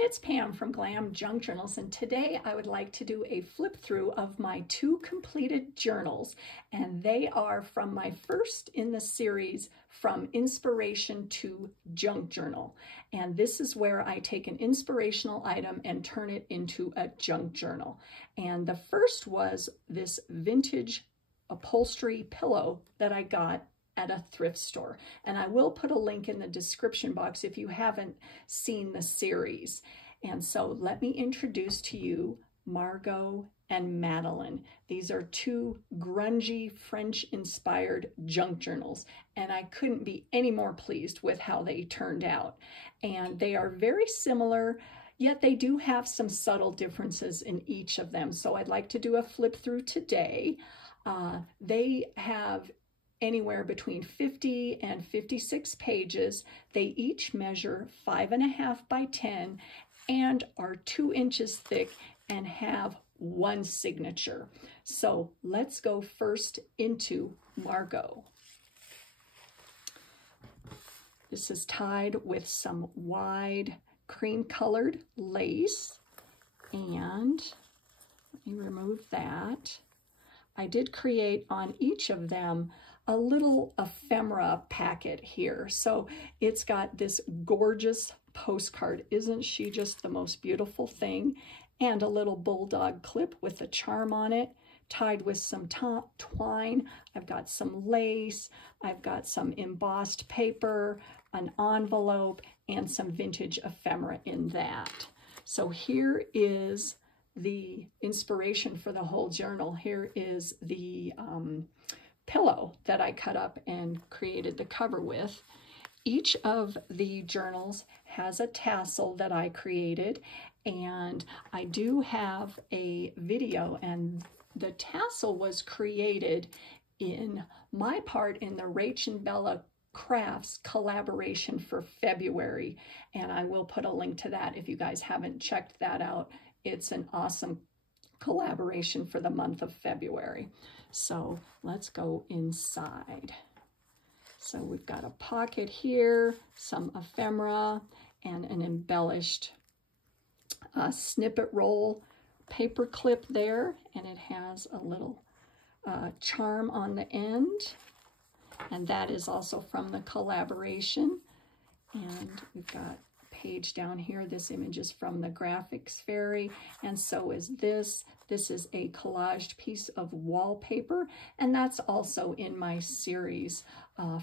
it's Pam from Glam Junk Journals, and today I would like to do a flip through of my 2 completed journals, and they are from my first in the series, From Inspiration to Junk Journal. And this is where I take an inspirational item and turn it into a junk journal. And the first was this vintage upholstery pillow that I got at a thrift store. And I will put a link in the description box if you haven't seen the series. And so let me introduce to you Margaux and Madeline. These are 2 grungy French-inspired junk journals, and I couldn't be any more pleased with how they turned out. And they are very similar, yet they do have some subtle differences in each of them. So I'd like to do a flip through today. They have anywhere between 50 and 56 pages. They each measure 5.5 by 10 and are 2 inches thick and have 1 signature. So let's go first into Margaux. This is tied with some wide cream-colored lace, and let me remove that. I did create on each of them a little ephemera packet here. So it's got this gorgeous postcard. Isn't she just the most beautiful thing? And a little bulldog clip with a charm on it, tied with some twine. I've got some lace. I've got some embossed paper, an envelope, and some vintage ephemera in that. So here is the inspiration for the whole journal. Here is the pillow that I cut up and created the cover with. Each of the journals has a tassel that I created, and I do have a video, and the tassel was created in my part in the Rach and Bella Crafts collaboration for February, and I will put a link to that if you guys haven't checked that out. It's an awesome collaboration for the month of February. So let's go inside. So we've got a pocket here, some ephemera, and an embellished snippet roll paper clip there, and it has a little charm on the end, and that is also from the collaboration. And we've got page down here. This image is from the Graphics Fairy, and so is this. This is a collaged piece of wallpaper, and that's also in my series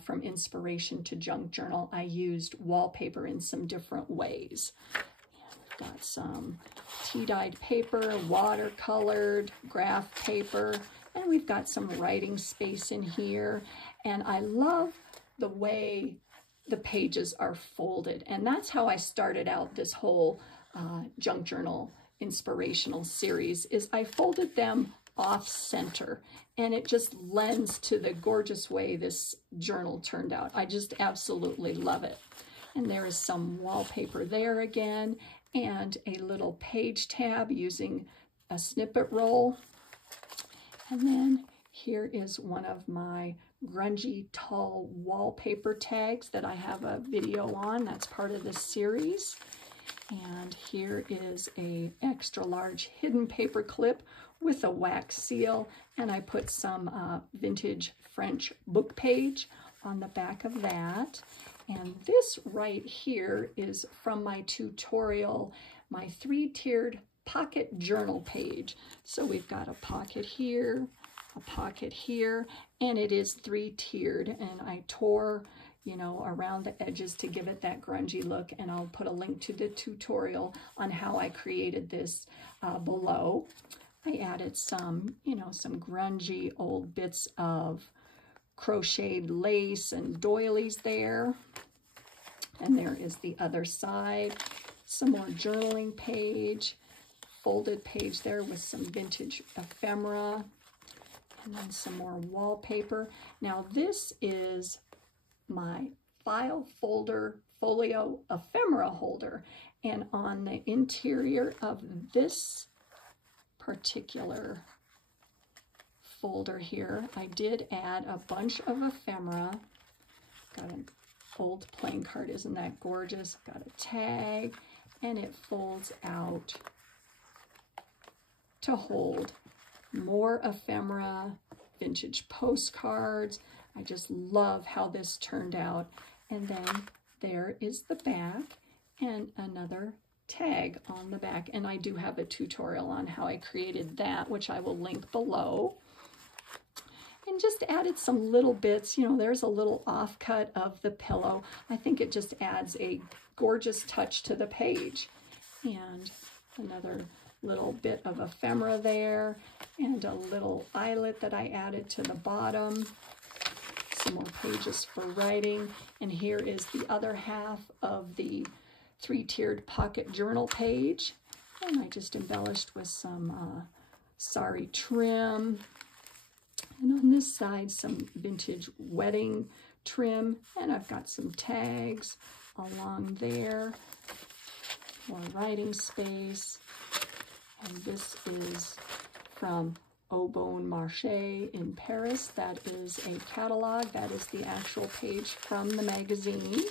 From Inspiration to Junk Journal. I used wallpaper in some different ways. And we've got some tea-dyed paper, watercolored graph paper, and we've got some writing space in here. And I love the way the pages are folded, and that's how I started out this whole junk journal inspirational series, is I folded them off center, and it just lends to the gorgeous way this journal turned out. I just absolutely love it. And there is some wallpaper there again, and a little page tab using a snippet roll. And then here is one of my grungy tall wallpaper tags that I have a video on. That's part of this series. And here is a extra large hidden paper clip with a wax seal, and I put some vintage French book page on the back of that. And this right here is from my tutorial, my 3-tiered pocket journal page. So we've got a pocket here, a pocket here, and it is 3-tiered, and I tore, you know, around the edges to give it that grungy look, and I'll put a link to the tutorial on how I created this below. I added some, you know, some grungy old bits of crocheted lace and doilies there. And there is the other side, some more journaling page, folded page there with some vintage ephemera, and then some more wallpaper. Now this is my file folder folio ephemera holder, and on the interior of this particular folder here, I did add a bunch of ephemera. Got an old playing card, isn't that gorgeous? Got a tag and it folds out to hold more ephemera, vintage postcards. I just love how this turned out. And then there is the back and another tag on the back. And I do have a tutorial on how I created that, which I will link below. And just added some little bits. You know, there's a little offcut of the pillow. I think it just adds a gorgeous touch to the page. And another little bit of ephemera there, and a little eyelet that I added to the bottom. Some more pages for writing. And here is the other half of the 3-tiered pocket journal page. And I just embellished with some sari trim. And on this side, some vintage wedding trim. And I've got some tags along there. More writing space. And this is from Margaux in Paris. That is a catalog. That is the actual page from the magazine.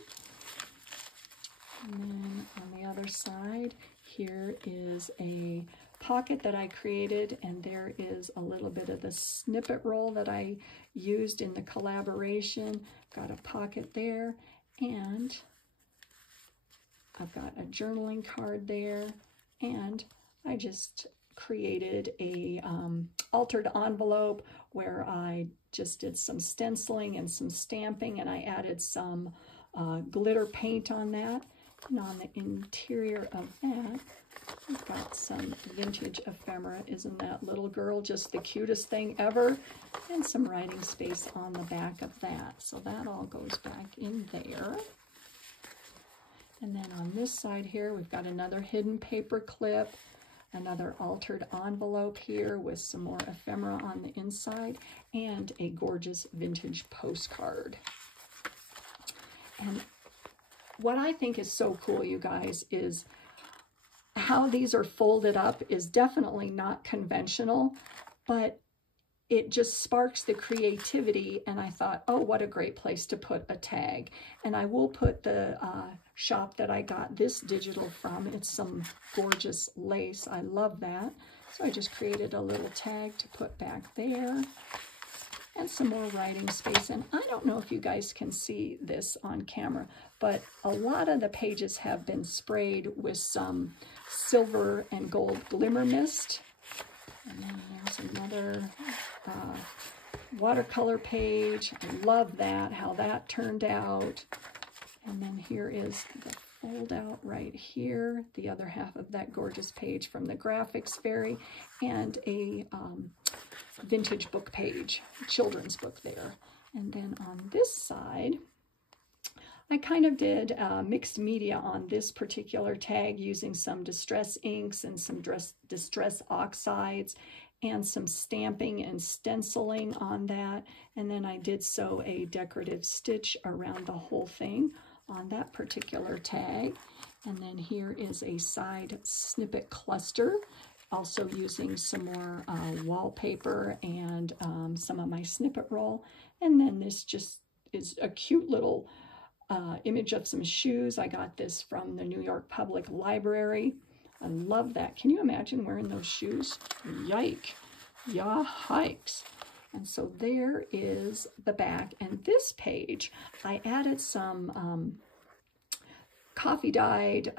And then on the other side, here is a pocket that I created, and there is a little bit of the snippet roll that I used in the collaboration. Got a pocket there, and I've got a journaling card there, and I just created a altered envelope where I just did some stenciling and some stamping, and I added some glitter paint on that. And on the interior of that, I've got some vintage ephemera. Isn't that little girl just the cutest thing ever? And some writing space on the back of that. So that all goes back in there. And then on this side here, we've got another hidden paper clip, another altered envelope here with some more ephemera on the inside, and a gorgeous vintage postcard. And what I think is so cool, you guys, is how these are folded up is definitely not conventional, but it just sparks the creativity, and I thought, oh, what a great place to put a tag. And I will put the shop that I got this digital from. It's some gorgeous lace. I love that. So I just created a little tag to put back there, and some more writing space. And I don't know if you guys can see this on camera, but a lot of the pages have been sprayed with some silver and gold glimmer mist. And then there's another watercolor page. I love that, how that turned out. And then here is the fold out right here, the other half of that gorgeous page from the graphics fairy, and a vintage book page, children's book there. And then on this side, I kind of did mixed media on this particular tag using some distress inks and some distress oxides and some stamping and stenciling on that. And then I did sew a decorative stitch around the whole thing on that particular tag. And then here is a side snippet cluster, also using some more wallpaper and some of my snippet roll. And then this just is a cute little image of some shoes. I got this from the New York Public Library. I love that. Can you imagine wearing those shoes? Yike. Yeah, hikes. And so there is the back. And this page, I added some coffee dyed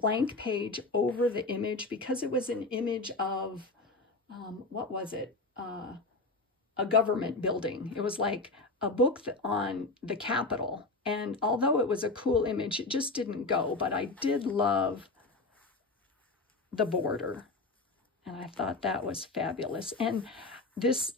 blank page over the image because it was an image of, what was it? A government building. It was like a book on the Capitol. And although it was a cool image, it just didn't go. But I did love the border. And I thought that was fabulous. And this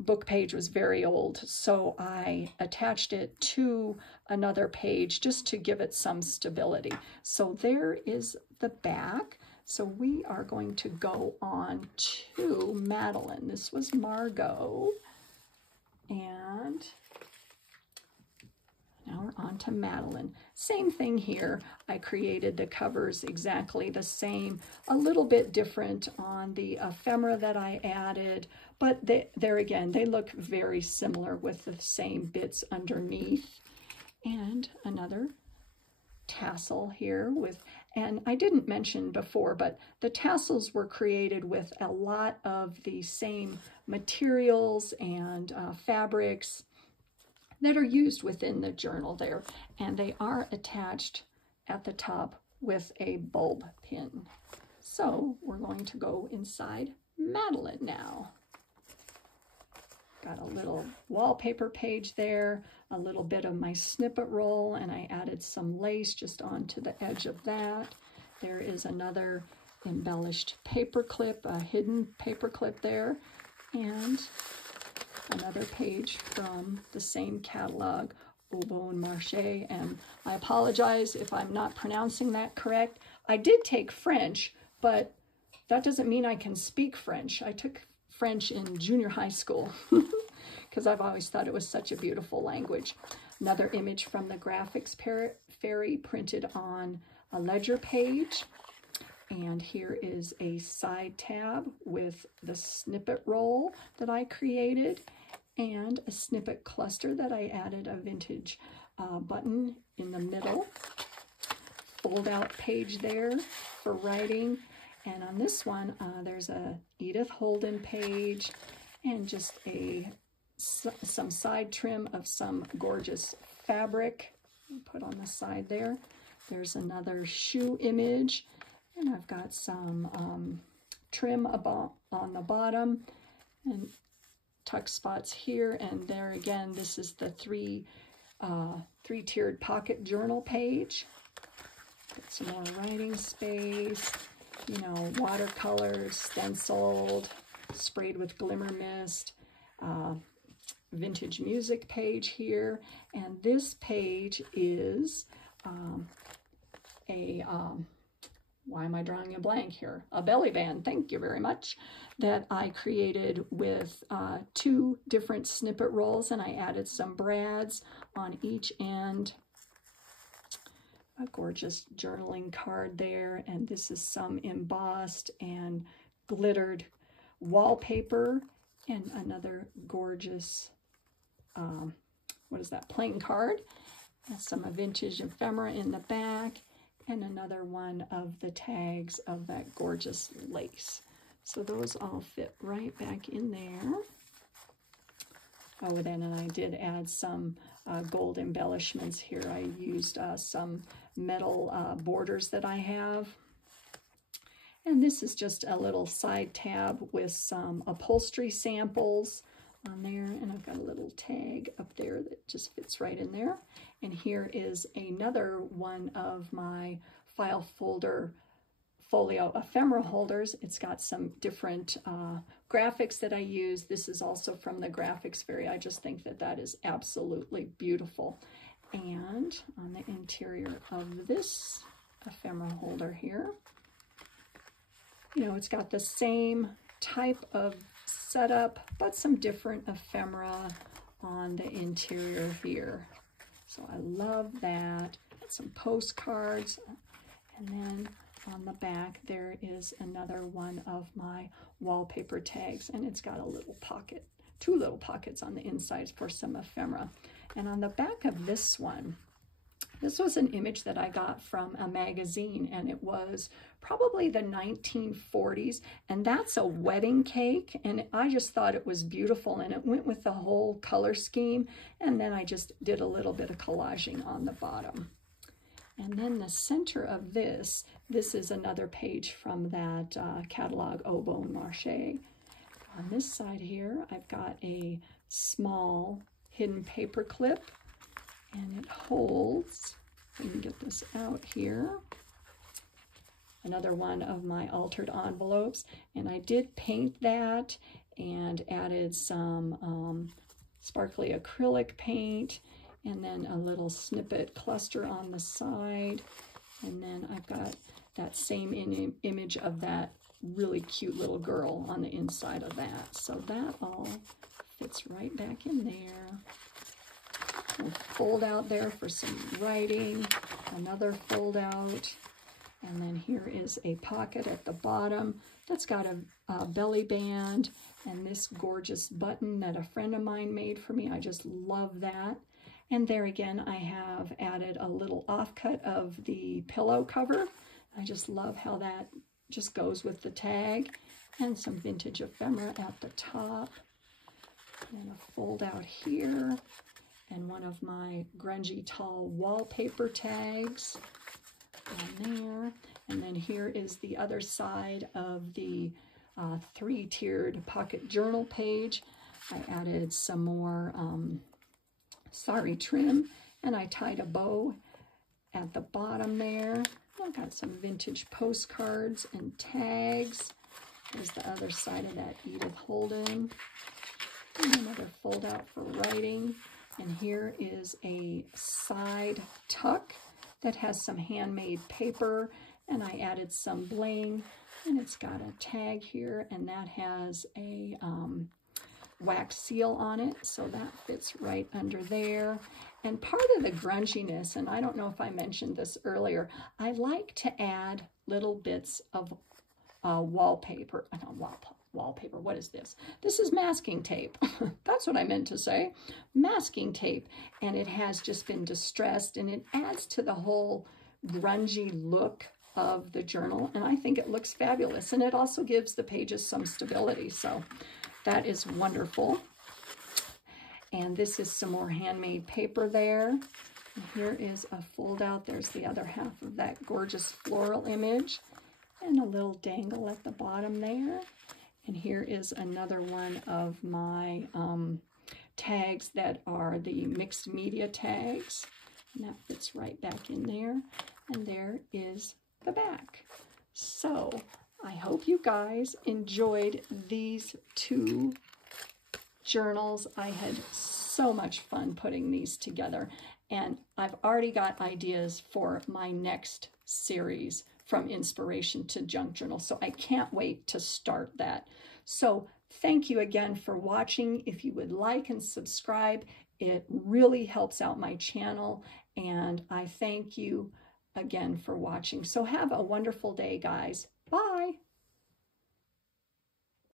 book page was very old, so I attached it to another page just to give it some stability. So there is the back. So we are going to go on to Madeline. This was Margaux. And now we're on to Madeline. Same thing here. I created the covers exactly the same, a little bit different on the ephemera that I added, but there again, they look very similar with the same bits underneath. And another tassel here with And I didn't mention before, but the tassels were created with a lot of the same materials and fabrics that are used within the journal there. And they are attached at the top with a bulb pin. So we're going to go inside Madeline now. Got a little wallpaper page there, a little bit of my snippet roll, and I added some lace just onto the edge of that. There is another embellished paper clip, a hidden paper clip there, and another page from the same catalog, Margaux and Madeline. And I apologize if I'm not pronouncing that correct. I did take French, but that doesn't mean I can speak French. I took French in junior high school because I've always thought it was such a beautiful language. Another image from the graphics fairy printed on a ledger page. And here is a side tab with the snippet roll that I created and a snippet cluster that I added a vintage button in the middle. Fold out page there for writing. And on this one, there's a Edith Holden page and just some side trim of some gorgeous fabric. Put on the side there. There's another shoe image, and I've got some trim on the bottom and tuck spots here and there. Again, this is the three-tiered pocket journal page. Got some more writing space. You know, watercolors, stenciled, sprayed with glimmer mist, vintage music page here. And this page is why am I drawing a blank here? A belly band, thank you very much, that I created with 2 different snippet rolls, and I added some brads on each end. A gorgeous journaling card there, and this is some embossed and glittered wallpaper, and another gorgeous, what is that, playing card. And some vintage ephemera in the back, and another one of the tags of that gorgeous lace. So those all fit right back in there. Oh, then and I did add some gold embellishments here. I used some metal borders that I have. And this is just a little side tab with some upholstery samples on there. And I've got a little tag up there that just fits right in there. And here is another one of my file folder folio ephemera holders. It's got some different graphics that I use. This is also from the graphics fairy. I just think that that is absolutely beautiful. And on the interior of this ephemera holder here, you know, it's got the same type of setup, but some different ephemera on the interior here. So I love that. Got some postcards, and then on the back there is another one of my wallpaper tags, and it's got a little pocket, 2 little pockets on the inside for some ephemera. And on the back of this one, this was an image that I got from a magazine, and it was probably the 1940s, and that's a wedding cake, and I just thought it was beautiful, and it went with the whole color scheme, and then I just did a little bit of collaging on the bottom. And then the center of this is another page from that catalog, Margaux and Madeline. On this side here, I've got a small hidden paper clip, and it holds, I can get this out here, another one of my altered envelopes, and I did paint that and added some sparkly acrylic paint, and then a little snippet cluster on the side, and then I've got that same image of that really cute little girl on the inside of that. So that all fits right back in there. We'll fold out there for some writing, another fold out, and then here is a pocket at the bottom that's got a belly band and this gorgeous button that a friend of mine made for me. I just love that. And there again, I have added a little offcut of the pillow cover I just love how that just goes with the tag, and some vintage ephemera at the top, and a fold out here, and one of my grungy tall wallpaper tags on there. And then here is the other side of the 3-tiered pocket journal page. I added some more sari trim, and I tied a bow at the bottom there. I've got some vintage postcards and tags. There's the other side of that Edith Holden. And another fold out for writing. And here is a side tuck that has some handmade paper, and I added some bling, and it's got a tag here, and that has a wax seal on it, so that fits right under there. And part of the grunginess, and I don't know if I mentioned this earlier, I like to add little bits of wallpaper. Wallpaper, what is this? This is masking tape. That's what I meant to say. Masking tape. And it has just been distressed, and it adds to the whole grungy look of the journal, and I think it looks fabulous, and it also gives the pages some stability, so that is wonderful. And this is some more handmade paper there. And here is a fold out. There's the other half of that gorgeous floral image, and a little dangle at the bottom there. And here is another one of my tags that are the mixed media tags, and that fits right back in there. And there is the back. So I hope you guys enjoyed these 2 journals. I had so much fun putting these together, and I've already got ideas for my next series, From Inspiration to Junk Journal, so I can't wait to start that. So thank you again for watching. If you would like and subscribe, it really helps out my channel, and I thank you again for watching. So have a wonderful day, guys. Bye.